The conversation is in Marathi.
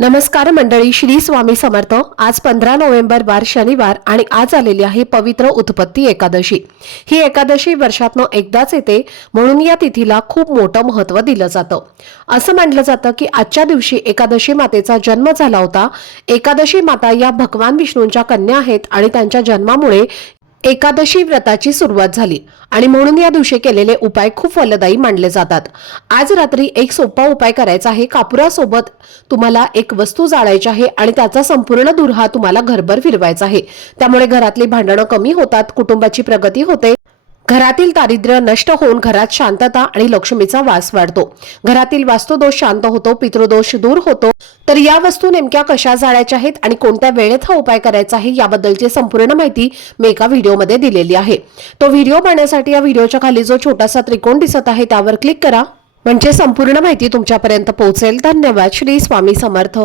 नमस्कार मंडळी, श्री स्वामी समर्थ। आज 15 नोव्हेंबर वार शनिवार आणि आज आलेली आहे पवित्र उत्पत्ती एकादशी। ही एकादशी वर्षातनं एकदाच येते, म्हणून या तिथीला खूप मोठं महत्त्व दिलं जातं। असं मानलं जातं की आजच्या दिवशी एकादशी मातेचा जन्म झाला होता। एकादशी माता या भगवान विष्णूंच्या कन्या आहेत आणि त्यांच्या जन्मामुळे एकादशी व्रताची सुरुवात झाली आणि म्हणून या दिवशी केलेले उपाय खूप फलदायी मानले जातात। आज रात्री एक सोपा उपाय करायचा आहे। कापुरासोबत तुम्हाला एक वस्तू जाळायची आहे आणि त्याचा संपूर्ण धूर हा तुम्हाला घरभर फिरवायचा आहे। त्यामुळे घरातली भांडणं कमी होतात, कुटुंबाची प्रगती होते, घरातील दारिद्र्य नष्ट होऊन घरात शांतता आणि लक्ष्मीचा वास वाढतो, घरातील वास्तुदोष शांत होतो, पितृदोष दूर होतो। तर या वस्तू नेमक्या कशा जाळायच्या आहेत आणि कोणत्या वेळेत हा उपाय करायचा आहे याबद्दलची संपूर्ण माहिती मी एका व्हिडिओमध्ये दिलेली आहे। तो व्हिडिओ पाहण्यासाठी या व्हिडिओच्या खाली जो छोटासा त्रिकोण दिसत आहे त्यावर क्लिक करा, म्हणजे संपूर्ण माहिती तुमच्यापर्यंत पोहोचेल। धन्यवाद। श्री स्वामी समर्थ।